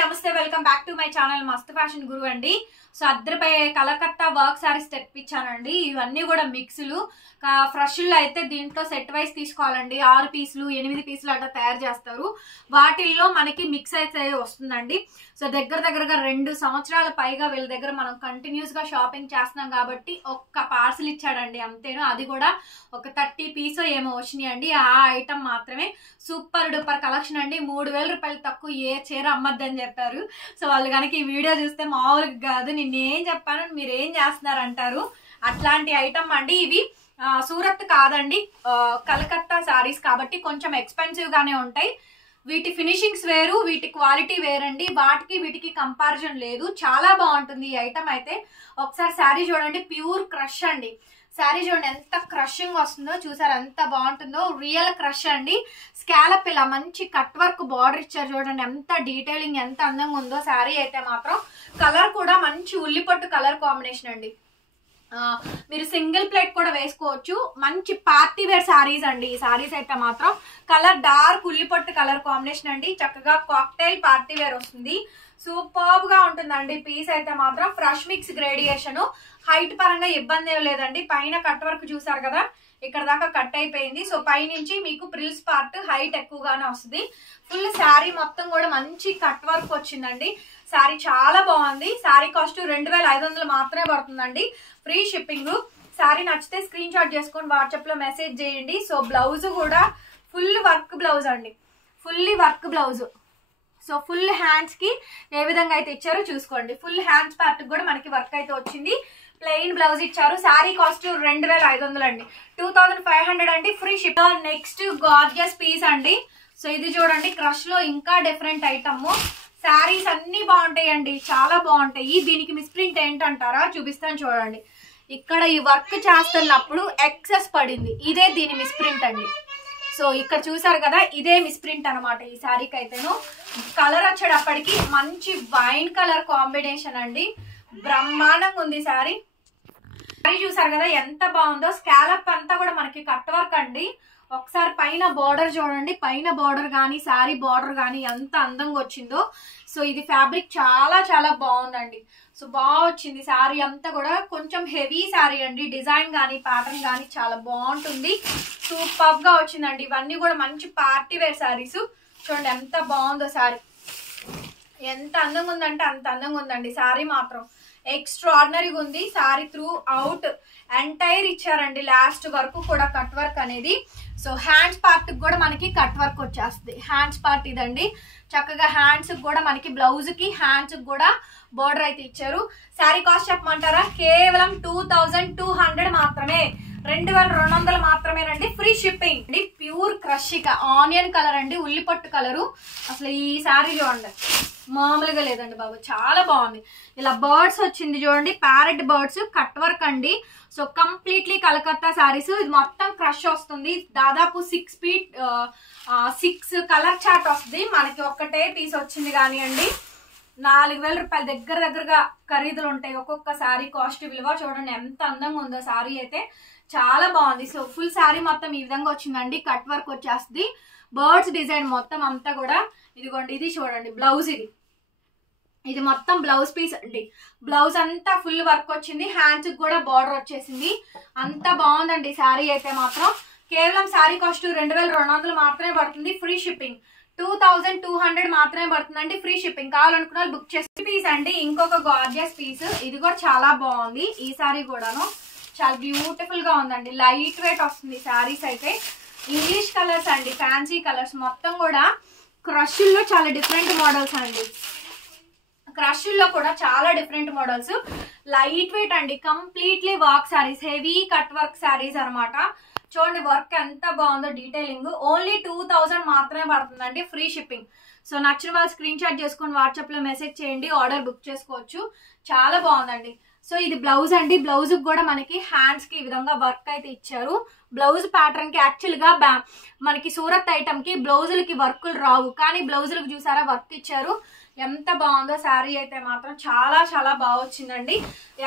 నమస్తే welcome back to my channel మస్త్ fashion గురు అండి. సో అద్దరిపై కలకత్తా వర్క్ సారీస్ తెప్పించానండి. ఇవన్నీ కూడా మిక్స్లు ఫ్రెష్లో అయితే దీంట్లో సెట్ వైస్ తీసుకోవాలండి. 6 పీసులు 8 పీసులు అట్లా తయారు చేస్తారు. వాటిల్లో మనకి మిక్స్ అయితే వస్తుందండి. సో దగ్గరగా 2 సంవత్సరాల పైగా వీళ్ళ దగ్గర మనం కంటిన్యూస్ గా షాపింగ్ చేస్తున్నాం కాబట్టి ఒక్క పార్సల్ ఇచ్చాడండి అంతేను. అది కూడా ఒక 30 పీస్ ఏమో వచ్చినాయి అండి. ఆ ఐటమ్ మాత్రమే సూపర్ డూపర్ కలెక్షన్ అండి. 3000 రూపాయలు తక్కువ ఏ చీర అమ్మద్దని చెప్పారు. సో వాళ్ళు కనుక ఈ వీడియో చూస్తే మామూలుగా కాదు, నేనేం చెప్పాను మీరు ఏం చేస్తున్నారు అంటారు. అట్లాంటి ఐటమ్ అండి. ఇవి సూరత్ కాదండి, కలకత్తా సారీస్ కాబట్టి కొంచెం ఎక్స్పెన్సివ్ గానే ఉంటాయి. వీటి ఫినిషింగ్స్ వేరు, వీటి క్వాలిటీ వేరండి. వాటికి వీటికి కంపారిజన్ లేదు. చాలా బాగుంటుంది ఈ ఐటమ్ అయితే. ఒకసారి శారీ చూడండి, ప్యూర్ క్రష్ అండి. శారీ చూడండి ఎంత క్రషింగ్ వస్తుందో, చూసారు ఎంత బాగుంటుందో. రియల్ క్రష్ అండి. స్కాలప్ ఇలా మంచి కట్ వర్క్ బార్డర్ ఇచ్చారు చూడండి, ఎంత డీటెయిలింగ్ ఎంత అందంగా ఉందో. శారీ అయితే మాత్రం కలర్ కూడా మంచి ఉల్లిపట్టు కలర్ కాంబినేషన్ అండి. మీరు సింగిల్ ప్లేట్ కూడా వేసుకోవచ్చు. మంచి పార్టీ వేర్ శారీస్ అండి. ఈ శారీస్ అయితే మాత్రం కలర్ డార్క్ ఉల్లిపట్టు కలర్ కాంబినేషన్ అండి. చక్కగా కాక్టైల్ పార్టీ వేర్ వస్తుంది. సూపర్బ్ గా ఉంటుందండి. పీస్ అయితే మాత్రం ఫ్రెష్ మిక్స్ గ్రేడియేషన్. హైట్ పరంగా ఇబ్బంది ఏం లేదండి. పైన కట్ వర్క్ చూసారు కదా, ఇక్కడ దాకా కట్ అయిపోయింది. సో పైనుంచి మీకు ప్రిల్స్ పార్ట్ హైట్ ఎక్కువగానే వస్తుంది. ఫుల్ శారీ మొత్తం కూడా మంచి కట్ వర్క్ వచ్చిందండి. శారీ చాలా బాగుంది. శారీ కాస్ట్ 2500 మాత్రమే పడుతుందండి. Free shipping. శారీ నచ్చితే స్క్రీన్ షాట్ చేసుకొని వాట్సాప్ లో మెసేజ్ చేయండి. సో బ్లౌజ్ కూడా ఫుల్ వర్క్ బ్లౌజ్ అండి, fully work blouse. So full hands కి ఏ విధంగా అయితే ఇచ్చారో చూసుకోండి. ఫుల్ హ్యాండ్స్ పార్ట్ కూడా మనకి వర్క్ అయితే వచ్చింది. ప్లెయిన్ బ్లౌజ్ ఇచ్చారు. శారీ కాస్ట్ 2500 అండి. 2500 అండి, free ship. Next gorgeous piece అండి. సో ఇది చూడండి, క్రష్ లో ఇంకా డిఫరెంట్ ఐటమ్. శారీస్ అన్ని బాగుంటాయండి, చాలా బాగుంటాయి. దీనికి మిస్ప్రింట్ ఏంటంటారా, చూపిస్తాను చూడండి. ఇక్కడ ఈ వర్క్ చేస్తున్నప్పుడు ఎక్సెస్ పడింది, ఇదే దీని మిస్ప్రింట్ అండి. సో ఇక్కడ చూసారు కదా, ఇదే మిస్ప్రింట్ అనమాట ఈ శారీకి అయితేను. కలర్ వచ్చేటప్పటికి మంచి వైన్ కలర్ కాంబినేషన్ అండి. బ్రహ్మాండంగా ఉంది శారీ. శారీ చూసారు కదా ఎంత బాగుందో. స్కాలప్ అంతా కూడా మనకి కట్ వర్క్ అండి. ఒకసారి పైన బార్డర్ చూడండి, పైన బార్డర్ కానీ శారీ బార్డర్ కానీ ఎంత అందంగా వచ్చిందో. సో ఇది ఫ్యాబ్రిక్ చాలా చాలా బాగుందండి. సో బాగా వచ్చింది శారీ అంతా కూడా. కొంచెం హెవీ శారీ అండి. డిజైన్ కానీ ప్యాటర్న్ కానీ చాలా బాగుంటుంది. సూపర్ గా వచ్చిందండి. ఇవన్నీ కూడా మంచి పార్టీ వేర్ శారీస్. చూడండి ఎంత బాగుందో శారీ. ఎంత అందంగా ఉందంటే అంత అందంగా ఉందండి శారీ మాత్రం. ఎక్స్ట్రాడినరీగా ఉంది శారీ. త్రూ అవుట్ ఎంటైర్ ఇచ్చారండి, లాస్ట్ వరకు కూడా కట్ వర్క్ అనేది. సో హ్యాండ్స్ పార్ట్ కూడా మనకి కట్ వర్క్ వచ్చేస్తుంది. హ్యాండ్స్ పార్ట్ ఇదండి. చక్కగా హ్యాండ్స్ కూడా మనకి బ్లౌజ్ కి హ్యాండ్స్ కూడా బోర్డర్ అయితే ఇచ్చారు. శారీ కాస్ట్ చెప్పమంటారా, కేవలం 2200 మాత్రమే. 2200 మాత్రమేనండి, ఫ్రీ షిప్పింగ్ అండి. ప్యూర్ క్రష్ ఇక ఆనియన్ కలర్ అండి, ఉల్లిపట్టు కలరు. అసలు ఈ శారీ చూడండి మామూలుగా లేదండి బాబు, చాలా బాగుంది. ఇలా బర్డ్స్ వచ్చింది చూడండి, ప్యారెట్ బర్డ్స్ కట్ వర్క్ అండి. So completely Calcutta saris. ఇది మొత్తం క్రష్ వస్తుంది. దాదాపు 6 ఫీట్ 6 కలర్ చార్ట్ వస్తుంది. మనకి ఒక్కటే పీస్ వచ్చింది కానీ అండి. 4000 రూపాయలు దగ్గరగా ఖరీదులు ఉంటాయి ఒక్కొక్క శారీ కాస్ట్ విలువ. చూడండి ఎంత అందంగా ఉందో శారీ అయితే, చాలా బాగుంది. సో ఫుల్ శారీ మొత్తం ఈ విధంగా వచ్చిందండి. కట్ వర్క్ వచ్చేస్తుంది. బర్డ్స్ డిజైన్ మొత్తం అంతా కూడా ఇదిగోండి. ఇది చూడండి బ్లౌజ్. ఇది మొత్తం బ్లౌజ్ పీస్ అండి. బ్లౌజ్ అంతా ఫుల్ వర్క్ వచ్చింది. హ్యాండ్స్ కూడా బార్డర్ వచ్చేసింది. అంత బాగుందండి శారీ అయితే మాత్రం. కేవలం శారీ కాస్ట్ 2200 మాత్రమే పడుతుంది, ఫ్రీ షిప్పింగ్. 2200 మాత్రమే పడుతుందండి, ఫ్రీ షిప్పింగ్. కావాలనుకున్న వాళ్ళు బుక్ చేసి. పీస్ అండి, ఇంకొక గార్జియస్ పీస్. ఇది కూడా చాలా బాగుంది. ఈ శారీ కూడాను చాలా బ్యూటిఫుల్ గా ఉందండి. లైట్ వెయిట్ వస్తుంది శారీస్ అయితే. ఇంగ్లీష్ కలర్స్ అండి, ఫ్యాన్సీ కలర్స్. మొత్తం కూడా క్రష్ లో చాలా డిఫరెంట్ మోడల్స్ అండి. క్రష్ లో కూడా చాలా డిఫరెంట్ మోడల్స్. లైట్ వెయిట్ అండి, completely work saris, heavy cut work saris అనమాట. చూడండి వర్క్ ఎంత బాగుందో, డీటెయిలింగ్. ఓన్లీ 2000 మాత్రమే పడుతుందండి, ఫ్రీ షిప్పింగ్. సో నచ్చిన వాళ్ళు స్క్రీన్ షాట్ చేసుకొని వాట్సాప్ లో మెసేజ్ చేయండి, ఆర్డర్ బుక్ చేసుకోవచ్చు. చాలా బాగుందండి. సో ఇది బ్లౌజ్ అండి. బ్లౌజ్ కూడా మనకి హ్యాండ్స్ కి ఈ విధంగా వర్క్ అయితే ఇచ్చారు. బ్లౌజ్ ప్యాటర్న్ కి యాక్చువల్ గా మనకి సూరత్ ఐటమ్ కి బ్లౌజులకి వర్కులు రావు, కానీ బ్లౌజులకు చూసారా వర్క్ ఇచ్చారు. ఎంత బాగుందో శారీ అయితే మాత్రం చాలా చాలా బాగా వచ్చిందండి.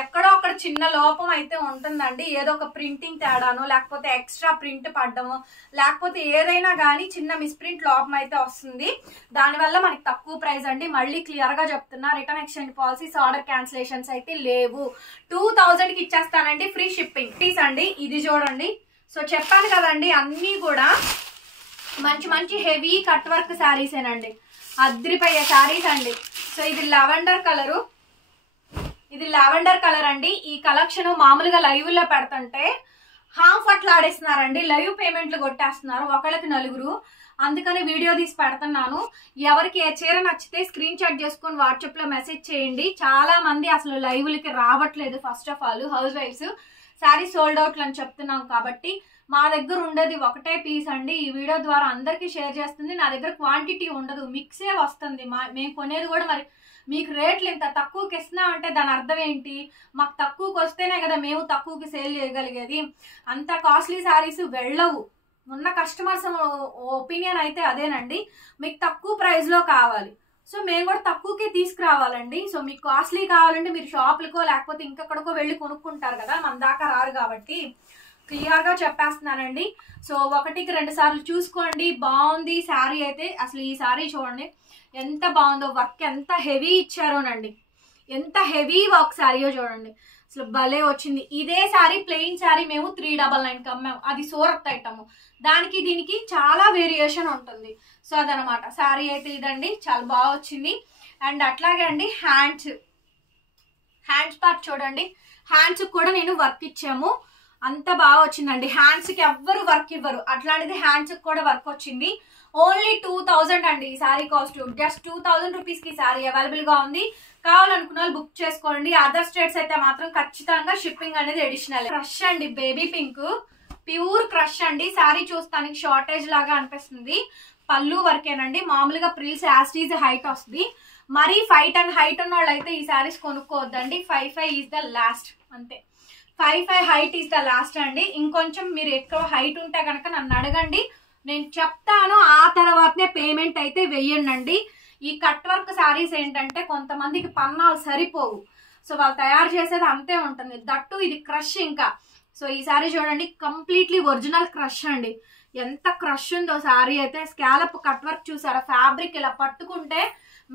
ఎక్కడో అక్కడ చిన్న లోపం అయితే ఉంటుందండి, ఏదో ఒక ప్రింటింగ్ తేడానో లేకపోతే ఎక్స్ట్రా ప్రింట్ పడ్డమో లేకపోతే ఏదైనా కానీ చిన్న మిస్ప్రింట్ లోపం అయితే వస్తుంది. దానివల్ల మనకి తక్కువ ప్రైస్ అండి. మళ్ళీ క్లియర్ గా చెప్తున్నా, return exchange policies, order cancellations అయితే లేవు. 2000 కి ఇచ్చేస్తానండి, ఫ్రీ షిప్పింగ్. ప్లీజ్ అండి ఇది చూడండి. సో చెప్పాను కదండి, అన్నీ కూడా మంచి మంచి హెవీ కట్ వర్క్ శారీసేనండి, అద్రిపోయే శారీస్ అండి. సో ఇది లావెండర్ కలరు, ఇది లావెండర్ కలర్ అండి. ఈ కలెక్షన్ మామూలుగా లైవ్ లో పెడుతుంటే హాఫ్ అట్లా ఆడేస్తున్నారండి, లైవ్ పేమెంట్లు కొట్టేస్తున్నారు ఒకళ్ళకి 4. అందుకని వీడియో తీసి పెడుతున్నాను. ఎవరికి ఏ చీర నచ్చితే స్క్రీన్ షాట్ చేసుకొని వాట్సాప్ లో మెసేజ్ చేయండి. చాలా మంది అసలు లైవ్లకి రావట్లేదు. ఫస్ట్ ఆఫ్ ఆల్ హౌస్ వైఫ్స్ శారీ సోల్డ్ అవుట్లు అని చెప్తున్నాం కాబట్టి మా దగ్గర ఉండేది ఒకటే పీస్ అండి. ఈ వీడియో ద్వారా అందరికీ షేర్ చేస్తుంది. నా దగ్గర క్వాంటిటీ ఉండదు, మిక్సే వస్తుంది. మేము కొనేది కూడా మరి మీకు రేట్లు ఇంత తక్కువకి ఇస్తున్నామంటే దాని అర్థం ఏంటి? మాకు తక్కువకి వస్తేనే కదా మేము తక్కువకి సేల్ చేయగలిగేది. అంత కాస్ట్లీ శారీస్ వెళ్ళవు. ఉన్న కస్టమర్స్ ఒపీనియన్ అయితే అదేనండి, మీకు తక్కువ ప్రైస్ లో కావాలి. సో మేము కూడా తక్కువకే తీసుకురావాలండి. సో మీకు కాస్ట్లీ కావాలంటే మీరు షాపులకో లేకపోతే ఇంకెక్కడికో వెళ్ళి కొనుక్కుంటారు కదా, మన దాకా రారు. కాబట్టి క్లియర్ గా చెప్పేస్తున్నానండి. సో 1-2 సార్లు చూసుకోండి. బాగుంది శారీ అయితే. అసలు ఈ శారీ చూడండి ఎంత బాగుందో, వర్క్ ఎంత హెవీ ఇచ్చారోనండి, ఎంత హెవీ వర్క్ శారీయో చూడండి, అసలు భలే వచ్చింది. ఇదే శారీ ప్లెయిన్ శారీ మేము 399కి అమ్మాము, అది సూరత్ ఐటమ్. దానికి దీనికి చాలా వేరియేషన్ ఉంటుంది. సో అదనమాట శారీ అయితే ఇదండి, చాలా బాగా వచ్చింది. అండ్ అట్లాగే అండి హ్యాండ్స్ పార్ట్ చూడండి, హ్యాండ్స్ కూడా నేను వర్క్ ఇచ్చాము, అంత బాగా వచ్చిందండి. హ్యాండ్స్ కి ఎవ్వరు వర్క్ ఇవ్వరు, అట్లాంటిది హ్యాండ్స్ కి కూడా వర్క్ వచ్చింది. ఓన్లీ 2000 అండి ఈ శారీ కాస్ట్. జస్ట్ 2000 రూపీస్ కి శారీ అవైలబుల్ గా ఉంది. కావాలనుకున్న వాళ్ళు బుక్ చేసుకోండి. అదర్ స్టేట్స్ అయితే మాత్రం ఖచ్చితంగా షిప్పింగ్ అనేది అడిషనల్. క్రష్ అండి, బేబీ పింక్, ప్యూర్ క్రష్ అండి. శారీ చూస్తానికి షార్టేజ్ లాగా అనిపిస్తుంది. పళ్ళు వరకేనండి, మామూలుగా ప్రిల్స్ యాస్టీజ్ హైట్ వస్తుంది. మరి 5'10" హైట్ ఉన్న వాళ్ళు అయితే ఈ శారీస్ కొనుక్కోవద్దండి. 5'5" ఈజ్ ద లాస్ట్, అంతే. 5'5" హైట్ ఈజ్ ద లాస్ట్ అండి. ఇంకొంచెం మీరు ఎక్కువ హైట్ ఉంటే కనుక నన్ను అడగండి, నేను చెప్తాను. ఆ తర్వాతనే పేమెంట్ అయితే వెయ్యండి. ఈ కట్ వర్క్ శారీస్ ఏంటంటే కొంతమందికి పన్నాలు సరిపోవు, సో వాళ్ళు తయారు చేసేది అంతే ఉంటుంది. దట్టు ఇది క్రష్ ఇంకా. సో ఈ శారీ చూడండి, కంప్లీట్లీ ఒరిజినల్ క్రష్ అండి. ఎంత క్రష్ ఉందో శారీ అయితే. స్కాలప్ కట్ వర్క్ చూసారా, ఫ్యాబ్రిక్ ఇలా పట్టుకుంటే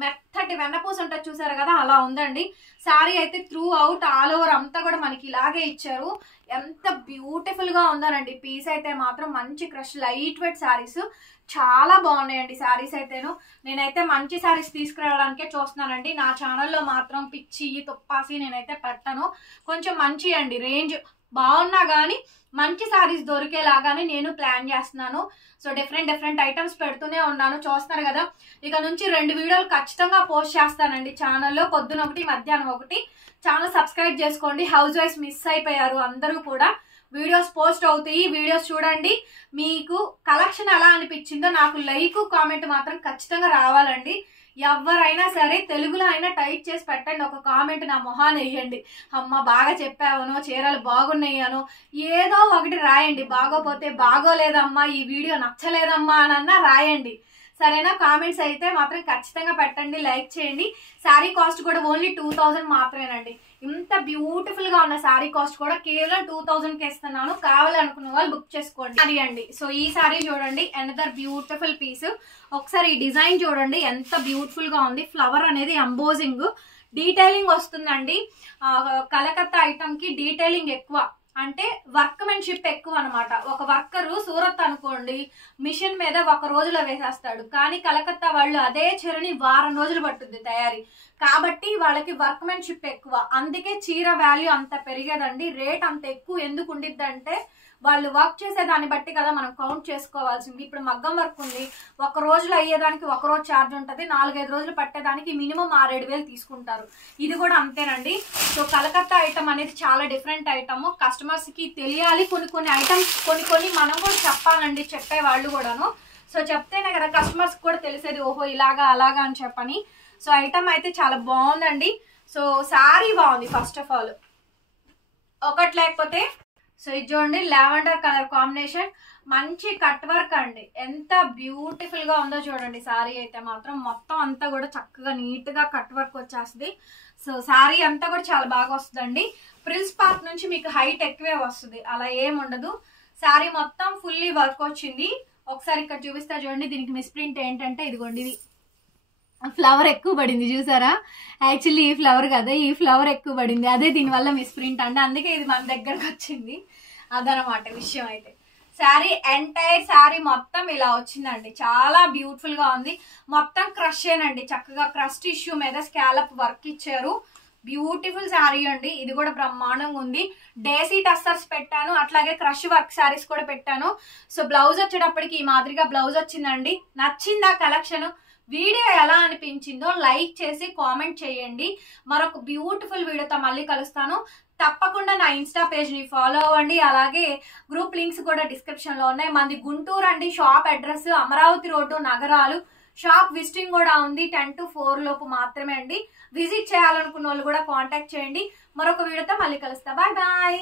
మెత్తటి వెన్నపూస ఉంటుంది చూసారు కదా, అలా ఉందండి శారీ అయితే. త్రూ అవుట్ ఆల్ ఓవర్ అంతా కూడా మనకి ఇలాగే ఇచ్చారు. ఎంత బ్యూటిఫుల్ గా ఉందోనండి పీస్ అయితే మాత్రం. మంచి క్రష్ లైట్ వెయిట్ శారీస్ చాలా బాగున్నాయండి శారీస్ అయితేను. నేనైతే మంచి శారీస్ తీసుకురావడానికే చూస్తున్నానండి. నా ఛానల్లో మాత్రం పిచ్చి తుప్పాసి నేనైతే పెట్టను. కొంచెం మంచి అండి, రేంజ్ బాగున్నా కానీ మంచి శారీస్ దొరికేలాగానే నేను ప్లాన్ చేస్తున్నాను. సో డిఫరెంట్ ఐటమ్స్ పెడుతూనే ఉన్నాను, చూస్తున్నారు కదా. ఇక నుంచి 2 వీడియోలు ఖచ్చితంగా పోస్ట్ చేస్తానండి ఛానల్లో, పొద్దున ఒకటి మధ్యాహ్నం ఒకటి. ఛానల్ సబ్స్క్రైబ్ చేసుకోండి. హౌస్ వైఫ్స్ మిస్ అయిపోయారు అందరూ కూడా. వీడియోస్ పోస్ట్ అవుతాయి, వీడియోస్ చూడండి. మీకు కలెక్షన్ ఎలా అనిపించిందో నాకు లైక్ కామెంట్ మాత్రం ఖచ్చితంగా రావాలండి. ఎవరైనా సరే తెలుగులో అయినా టైప్ చేసి పెట్టండి, ఒక కామెంట్ నా మొహాన్ని వేయండి. అమ్మ బాగా చెప్పావనో, చీరలు బాగున్నాయనో ఏదో ఒకటి రాయండి. బాగోపోతే బాగోలేదమ్మా, ఈ వీడియో నచ్చలేదమ్మా అనన్నా రాయండి, సరేనా? కామెంట్స్ అయితే మాత్రం ఖచ్చితంగా పెట్టండి, లైక్ చేయండి. శారీ కాస్ట్ కూడా ఓన్లీ 2000 మాత్రమేనండి. ఇంత బ్యూటిఫుల్ గా ఉన్న శారీ కాస్ట్ కూడా కేవలం 2000కి ఇస్తున్నాను. కావాలనుకున్న వాళ్ళు బుక్ చేసుకోండి. అది అండి. సో ఈ శారీ చూడండి, అనదర్ బ్యూటిఫుల్ పీస్. ఒకసారి ఈ డిజైన్ చూడండి ఎంత బ్యూటిఫుల్ గా ఉంది. ఫ్లవర్ అనేది ఎంబోజింగ్ డీటెయిలింగ్ వస్తుందండి. కలకత్తా ఐటమ్ కి డీటెయిలింగ్ ఎక్కువ, అంటే వర్క్మెన్షిప్ ఎక్కువ అనమాట. ఒక వర్కరు సూరత్ అనుకోండి, మిషన్ మీద 1 రోజులో వేసేస్తాడు. కానీ కలకత్తా వాళ్ళు అదే చీరని 1 వారం రోజులు పట్టుద్ది తయారీ. కాబట్టి వాళ్ళకి వర్క్మెన్షిప్ ఎక్కువ, అందుకే చీర వాల్యూ అంత పెరిగేదండి. రేట్ అంత ఎక్కువ ఎందుకు ఉండిద్దంటే వాళ్ళు వర్క్ చేసే దాన్ని బట్టి కదా మనం కౌంట్ చేసుకోవాల్సింది. ఇప్పుడు మగ్గం వర్క్ ఉంది, 1 రోజులో అయ్యేదానికి 1 రోజు ఛార్జ్ ఉంటుంది, 4-5 రోజులు పట్టేదానికి మినిమం 6-7 వేలు తీసుకుంటారు. ఇది కూడా అంతేనండి. సో కలకత్తా ఐటమ్ అనేది చాలా డిఫరెంట్ ఐటమ్. కస్టమర్స్ కి తెలియాలి కొన్ని ఐటమ్స్, కొన్ని మనం కూడా చెప్పాలండి, చెప్పే వాళ్ళు కూడాను. సో చెప్తేనే కదా కస్టమర్స్ కూడా తెలిసేది, ఓహో ఇలాగా అలాగా అని చెప్పని. సో ఐటమ్ అయితే చాలా బాగుందండి. సో శారీ బాగుంది. ఫస్ట్ ఆఫ్ ఆల్ ఒకటి లేకపోతే సో ఇది చూడండి లావెండర్ కలర్ కాంబినేషన్, మంచి కట్ వర్క్ అండి. ఎంత బ్యూటిఫుల్ గా ఉందో చూడండి. శారీ అయితే మాత్రం మొత్తం అంతా కూడా చక్కగా నీట్ గా కట్ వర్క్ వచ్చేస్తుంది. సో శారీ అంతా కూడా చాలా బాగా వస్తుందండి. ప్రిల్స్ పార్ట్ నుంచి మీకు హైట్ ఎక్కువే వస్తుంది, అలా ఏం ఉండదు. శారీ మొత్తం ఫుల్లీ వర్క్ వచ్చింది. ఒకసారి ఇక్కడ చూపిస్తా చూడండి. దీనికి మిస్ప్రింట్ ఏంటంటే ఇదిగోండి, ఇది ఫ్లవర్ ఎక్కువ పడింది చూసారా. యాక్చువల్లీ ఈ ఫ్లవర్ కదా, ఈ ఫ్లవర్ ఎక్కువ పడింది, అదే దీనివల్ల మిస్ప్రింట్ అండి. అందుకే ఇది మన దగ్గరకు వచ్చింది. అదనమాట విషయం. అయితే శారీ ఎంటైర్ శారీ మొత్తం ఇలా వచ్చిందండి. చాలా బ్యూటిఫుల్ గా ఉంది. మొత్తం క్రష్ ఏనండి, చక్కగా క్రష్ టిష్యూ మీద స్కాలప్ వర్క్ ఇచ్చారు. బ్యూటిఫుల్ శారీ అండి. ఇది కూడా బ్రహ్మాండంగా ఉంది. డేసీ టస్సర్స్ పెట్టాను, అట్లాగే క్రష్ వర్క్ శారీస్ కూడా పెట్టాను. సో బ్లౌజ్ వచ్చేటప్పటికి ఈ మాదిరిగా బ్లౌజ్ వచ్చిందండి. నచ్చిందా కలెక్షన్? వీడియో ఎలా అనిపించిందో లైక్ చేసి కామెంట్ చేయండి. మరొక బ్యూటిఫుల్ వీడియోతో మళ్ళీ కలుస్తాను. తప్పకుండా నా ఇన్స్టా పేజ్ ని ఫాలో అవ్వండి. అలాగే గ్రూప్ లింక్స్ కూడా డిస్క్రిప్షన్ లో ఉన్నాయి. మంది గుంటూరు అండి. షాప్ అడ్రస్ అమరావతి రోడ్డు, నగరాలు. షాప్ విజిటింగ్ కూడా ఉంది, 10 to 4 లోపు మాత్రమే అండి. విజిట్ చేయాలనుకున్న వాళ్ళు కూడా కాంటాక్ట్ చేయండి. మరొక వీడియోతో మళ్ళీ కలుస్తా. Bye bye.